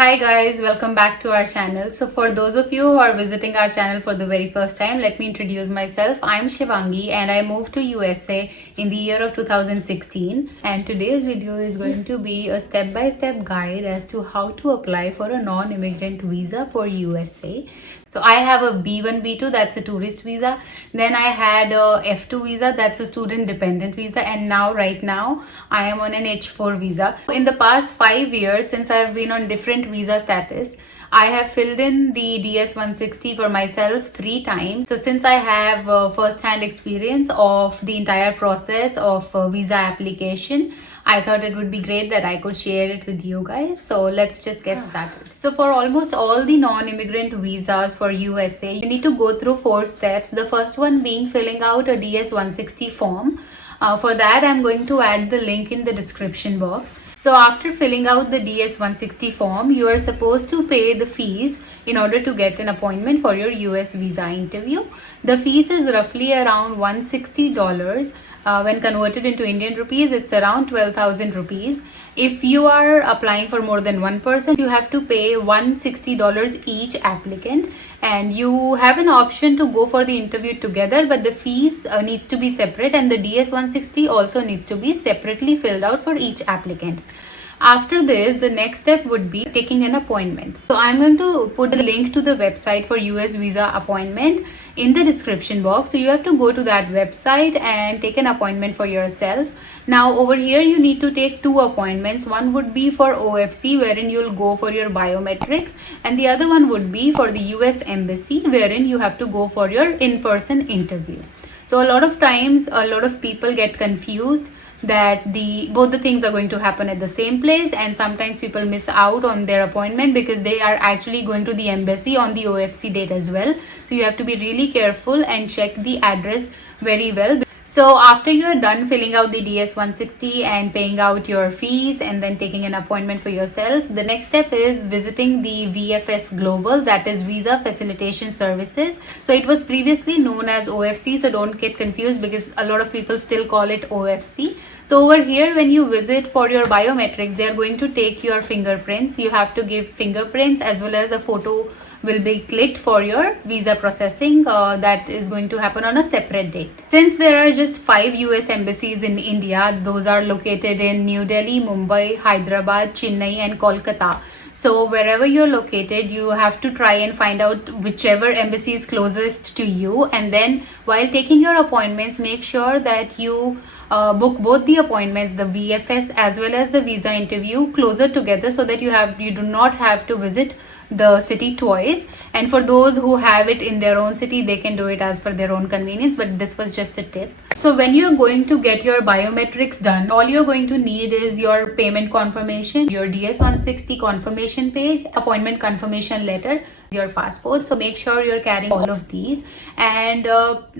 Hi guys, welcome back to our channel. So for those of you who are visiting our channel for the very first time, let me introduce myself. I'm Shivangi and I moved to USA in the year of 2016, and today's video is going to be a step-by-step guide as to how to apply for a non-immigrant visa for USA. So I have a B1, B2, that's a tourist visa. Then I had a F2 visa, that's a student dependent visa. And now, right now, I am on an H4 visa. In the past 5 years, since I've been on different visa status, I have filled in the DS-160 for myself 3 times. So since I have first-hand experience of the entire process of visa application, I thought it would be great that I could share it with you guys. So let's just get started. So for almost all the non-immigrant visas for USA, you need to go through 4 steps. The first one being filling out a DS-160 form. For that, I'm going to add the link in the description box. So after filling out the DS-160 form, you are supposed to pay the fees in order to get an appointment for your US visa interview. The fees is roughly around $160. When converted into Indian rupees, it's around 12,000 rupees. If you are applying for more than one person, you have to pay $160 each applicant, and you have an option to go for the interview together, but the fees needs to be separate, and the DS-160 also needs to be separately filled out for each applicant. After this, the next step would be taking an appointment. So I'm going to put the link to the website for US visa appointment in the description box. So you have to go to that website and take an appointment for yourself. Now over here, you need to take 2 appointments. One would be for OFC, wherein you'll go for your biometrics, and the other one would be for the US Embassy, wherein you have to go for your in-person interview. So a lot of times, a lot of people get confused that both the things are going to happen at the same place, and sometimes people miss out on their appointment because they are actually going to the embassy on the OFC date as well. So you have to be really careful and check the address very well. So after you are done filling out the DS-160 and paying out your fees and then taking an appointment for yourself, the next step is visiting the VFS Global, that is Visa Facilitation Services. So it was previously known as OFC, so don't get confused because a lot of people still call it OFC. So over here, when you visit for your biometrics, they are going to take your fingerprints. You have to give fingerprints as well as a photo will be clicked for your visa processing. That is going to happen on a separate date. Since there are just 5 US embassies in India, those are located in New Delhi, Mumbai, Hyderabad, Chennai and Kolkata. So wherever you're located, you have to try and find out whichever embassy is closest to you, and then while taking your appointments, make sure that you book both the appointments, the VFS as well as the visa interview, closer together so that you do not have to visit the city twice. And for those who have it in their own city, they can do it as per their own convenience, but this was just a tip. So when you're going to get your biometrics done, all you're going to need is your payment confirmation, your DS-160 confirmation page, appointment confirmation letter, your passport. So make sure you're carrying all of these. And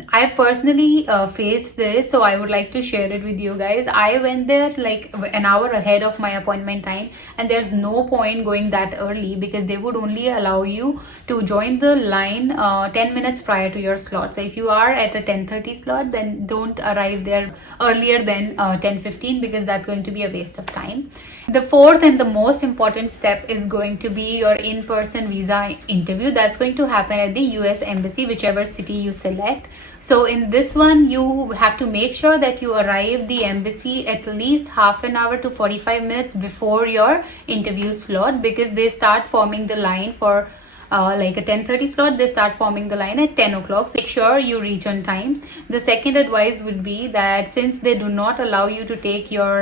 I've personally faced this, so I would like to share it with you guys. I went there like an hour ahead of my appointment time, and there's no point going that early because they would only allow you to join the line 10 minutes prior to your slot. So if you are at a 10:30 slot, then don't arrive there earlier than 10:15 because that's going to be a waste of time. The fourth and the most important step is going to be your in-person visa interview. That's going to happen at the US Embassy, whichever city you select. So in this one, you have to make sure that you arrive the embassy at least half an hour to 45 minutes before your interview slot, because they start forming the line for like a 10:30 slot. They start forming the line at 10 o'clock. So make sure you reach on time. The second advice would be that since they do not allow you to take your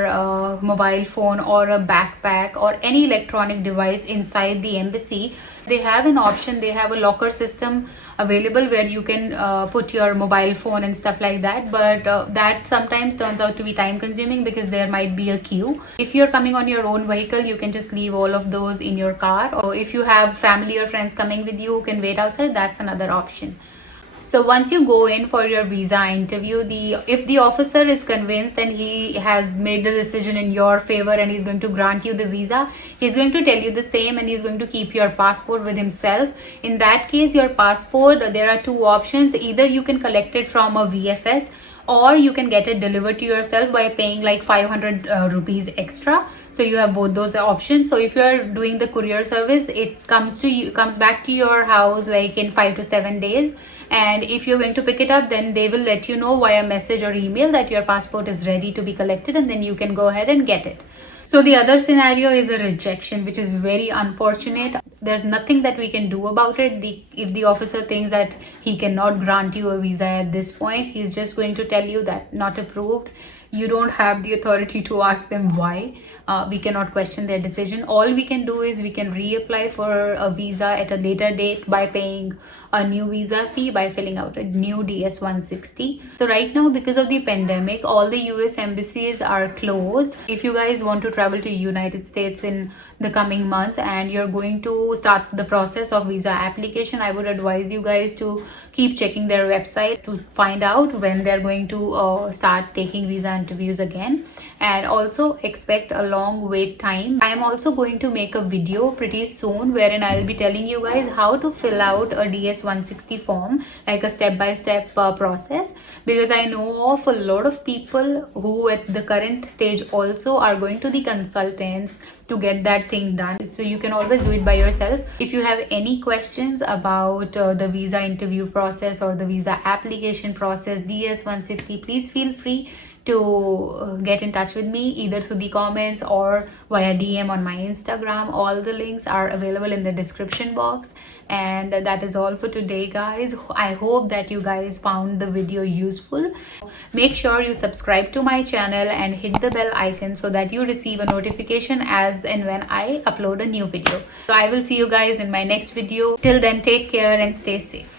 mobile phone or a backpack or any electronic device inside the embassy, they have an option. They have a locker system available where you can put your mobile phone and stuff like that, but that sometimes turns out to be time consuming because there might be a queue. If you're coming on your own vehicle, you can just leave all of those in your car, or if you have family or friends coming with you who can wait outside, that's another option. So once you go in for your visa interview, if the officer is convinced and he has made the decision in your favor and he's going to grant you the visa, he's going to tell you the same, and he's going to keep your passport with himself. In that case, your passport, there are 2 options. Either you can collect it from a VFS, or you can get it delivered to yourself by paying like 500 rupees extra. So you have both those options. So if you are doing the courier service, it comes back to your house like in 5 to 7 days. And if you're going to pick it up, then they will let you know via message or email that your passport is ready to be collected, and then you can go ahead and get it. So the other scenario is a rejection, which is very unfortunate. There's nothing that we can do about it. If the officer thinks that he cannot grant you a visa at this point, he's just going to tell you that not approved. You don't have the authority to ask them why. We cannot question their decision. All we can do is we can reapply for a visa at a later date by paying a new visa fee, by filling out a new DS-160. So right now, because of the pandemic, all the US embassies are closed. If you guys want to travel to United States in the coming months and you're going to start the process of visa application, I would advise you guys to keep checking their website to find out when they're going to start taking visa interviews again. And also expect a long wait time. I am also going to make a video pretty soon wherein I'll be telling you guys how to fill out a DS-160 form, like a step-by-step process, because I know of a lot of people who at the current stage also are going to the consultants to get that thing done. So you can always do it by yourself. If you have any questions about the visa interview process or the visa application process, DS-160, please feel free to get in touch with me either through the comments or via DM on my Instagram. All the links are available in the description box. And that is all for today, guys. I hope that you guys found the video useful. Make sure you subscribe to my channel and hit the bell icon so that you receive a notification as and when I upload a new video. So I will see you guys in my next video. Till then, take care and stay safe.